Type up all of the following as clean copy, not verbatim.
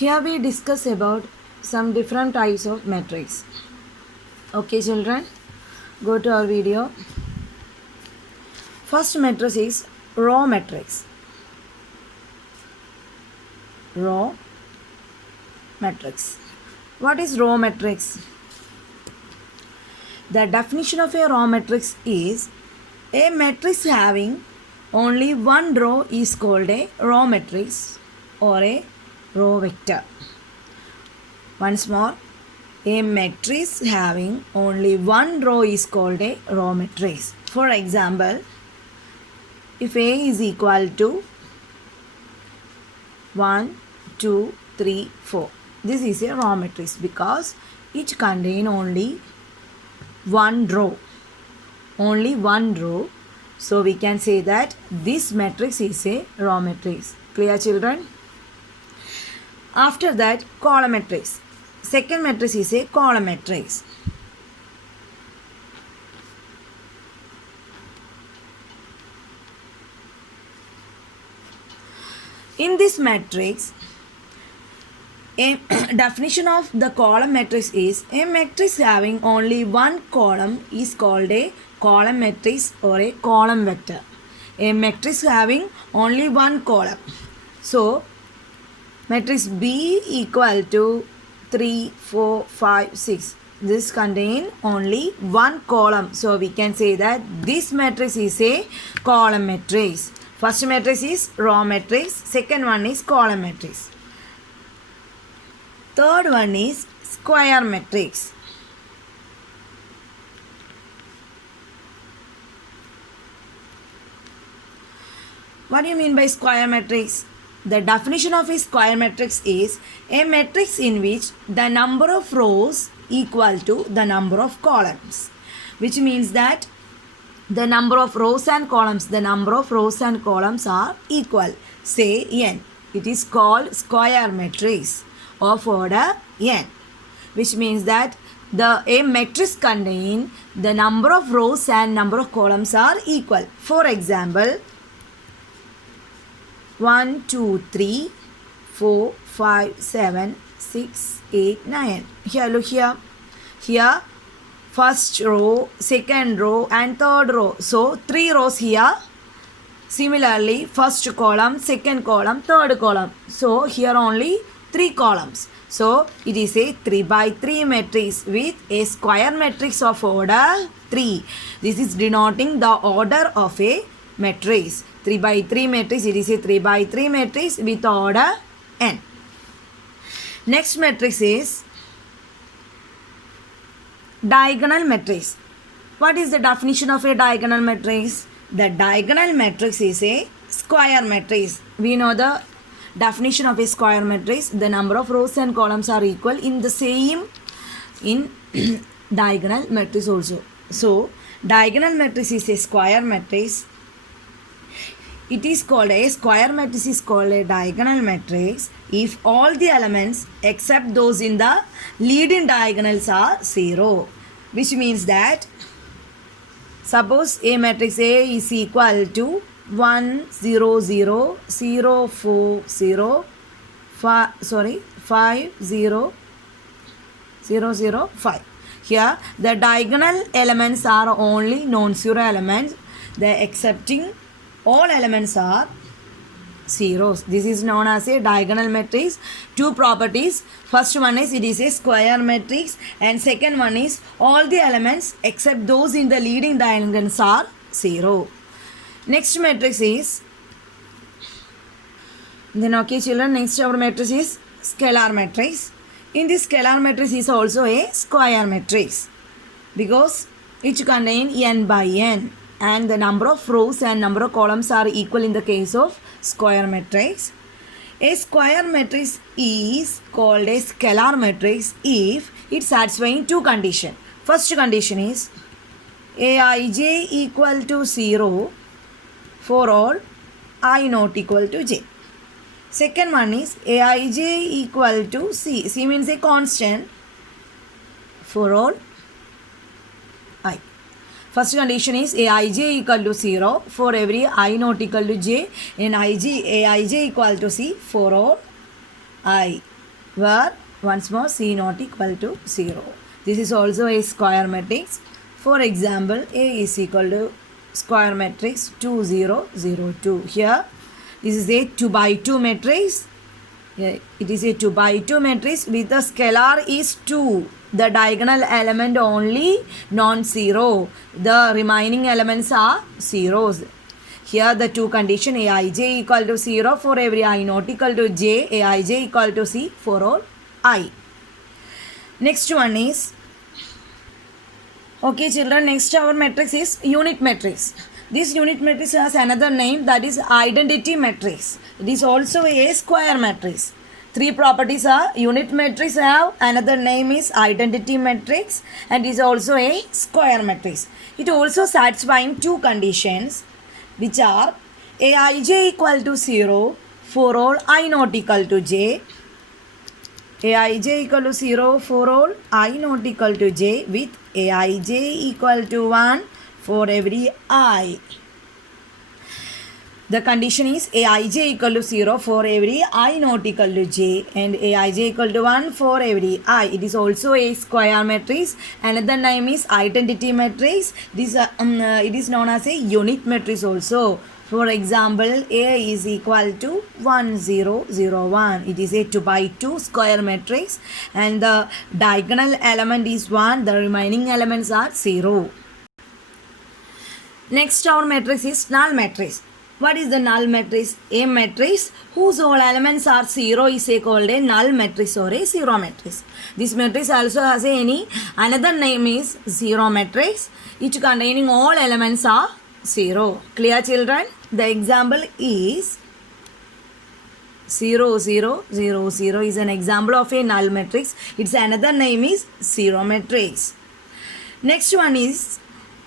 Here we discuss about some different types of matrix. Okay, children, go to our video. First matrix is row matrix. Row matrix. What is row matrix? The definition of a row matrix is a matrix having only one row is called a row matrix or a row vector. Once more, a matrix having only one row is called a row matrix. For example, if A is equal to 1, 2, 3, 4, this is a row matrix because it contains only one row. Only one row. So we can say that this matrix is a row matrix. Clear, children? After that, column matrix. Second matrix is a column matrix. In this matrix, a definition of the column matrix is a matrix having only one column is called a column matrix or a column vector. A matrix having only one column. So, matrix B equal to 3, 4, 5, 6. This contains only one column. So, we can say that this matrix is a column matrix. First matrix is row matrix. Second one is column matrix. Third one is square matrix. What do you mean by square matrix? The definition of a square matrix is a matrix in which the number of rows equal to the number of columns, which means that the number of rows and columns are equal. Say n. It is called square matrix of order n, which means that a matrix contain the number of rows and number of columns are equal. For example, 1, 2, 3, 4, 5, 7, 6, 8, 9. Here, look here. Here, first row, second row and third row. So, 3 rows here. Similarly, first column, second column, third column. So, here only 3 columns. So, it is a 3 by 3 matrix with a square matrix of order 3. This is denoting the order of a matrix. 3 by 3 matrix, it is a 3 by 3 matrix with order n. Next matrix is diagonal matrix. What is the definition of a diagonal matrix? The diagonal matrix is a square matrix. We know the definition of a square matrix. The number of rows and columns are equal in the same in diagonal matrix also. So, diagonal matrix is a square matrix. It is called a square matrix is called a diagonal matrix if all the elements except those in the leading diagonals are 0. Which means that suppose a matrix A is equal to 1, 0, 0, 0, 4, 0, 5, 0, 0, 0, 5. Here the diagonal elements are only non-zero elements. The accepting all elements are zeros. This is known as a diagonal matrix. Two properties. First one is it is a square matrix and second one is all the elements except those in the leading diagonals are 0. Next matrix is children, next our matrix is scalar matrix. In this scalar matrix is also a square matrix because it contains n by n. And the number of rows and number of columns are equal in the case of square matrix. A square matrix is called a scalar matrix if it satisfies two conditions. First condition is Aij equal to 0 for all I not equal to j. Second one is Aij equal to c. C means a constant for all I. First condition is Aij equal to 0 for every I not equal to j and Aij equal to c for all I. where once more C not equal to 0. This is also a square matrix. For example, A is equal to square matrix 2 0 0 2. Here this is a 2 by 2 matrix. It is a 2 by 2 matrix with the scalar is 2. The diagonal element only non-zero. The remaining elements are zeros. Here the two condition Aij equal to 0 for every I not equal to j, Aij equal to C for all I. Next one is, okay children, next our matrix is unit matrix. This unit matrix has another name, that is identity matrix. It is also a square matrix. Three properties are unit matrix have another name is identity matrix and is also a square matrix. It also satisfying two conditions which are Aij equal to 0 for all I not equal to j, Aij equal to 0 for all I not equal to j with Aij equal to 1 for every I. The condition is Aij equal to 0 for every I not equal to j and Aij equal to 1 for every I. It is also a square matrix. Another name is identity matrix. This it is known as a unit matrix also. For example, A is equal to 1 0 0 1. It is a 2 by 2 square matrix and the diagonal element is 1. The remaining elements are 0. Next our matrix is null matrix. What is the null matrix? A matrix whose all elements are 0 is called a null matrix or a zero matrix. This matrix also has another name is zero matrix, which containing all elements are 0. Clear children? The example is 0 0 0 0 is an example of a null matrix. Its another name is zero matrix. Next one is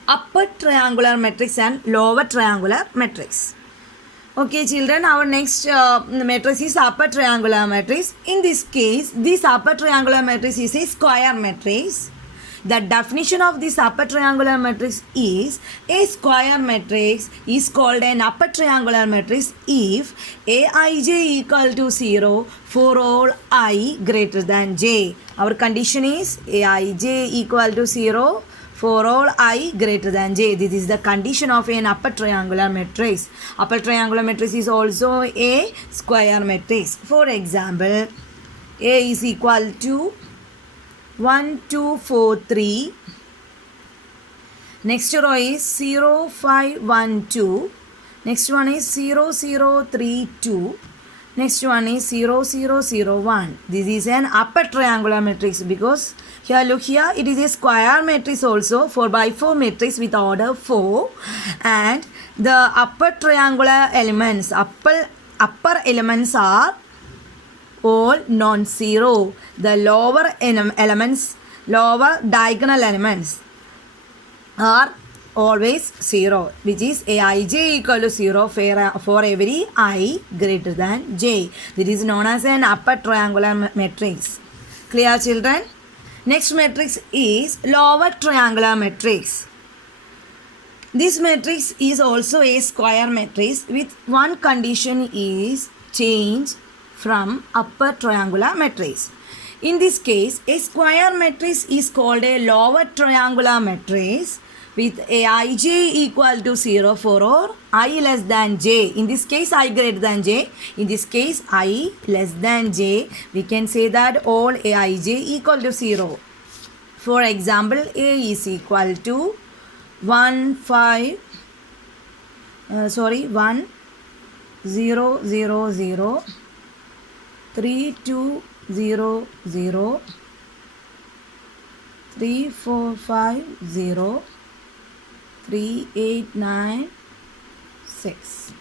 upper triangular matrix and lower triangular matrix. Okay children, our next matrix is upper triangular matrix. In this case, this upper triangular matrix is a square matrix. The definition of this upper triangular matrix is a square matrix is called an upper triangular matrix if Aij equal to 0 for all I greater than j. Our condition is Aij equal to 0 for all I greater than j. This is the condition of an upper triangular matrix. Upper triangular matrix is also a square matrix. For example, A is equal to 1 2 4 3. Next row is 0 5 1 2. Next one is 0 0 3 2. Next one is 0 0 0 1. This is an upper triangular matrix because here look here, it is a square matrix also, 4 by 4 matrix with order 4, and the upper triangular elements, upper elements are all non-zero. The lower elements, lower diagonal elements are always 0, which is Aij equal to 0 for every I greater than j. This is known as an upper triangular matrix. Clear children? Next matrix is lower triangular matrix. This matrix is also a square matrix with one condition is change from upper triangular matrix. In this case, a square matrix is called a lower triangular matrix with Aij equal to 0 for all I less than j. In this case, I greater than j. In this case, I less than j. We can say that all Aij equal to 0. For example, A is equal to 1 0 0 0 3 2 0 0 3 4 5 0 3 8 9 6.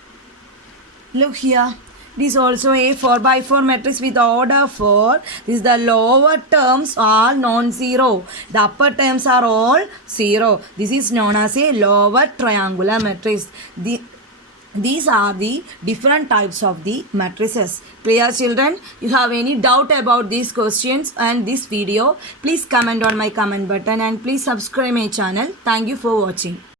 Look here, this is also a 4 by 4 matrix with order 4. This is the lower terms are non-zero, the upper terms are all 0. This is known as a lower triangular matrix. These are the different types of the matrices. Clear children? You have any doubt about these questions and this video, please comment on my comment button and please subscribe my channel. Thank you for watching.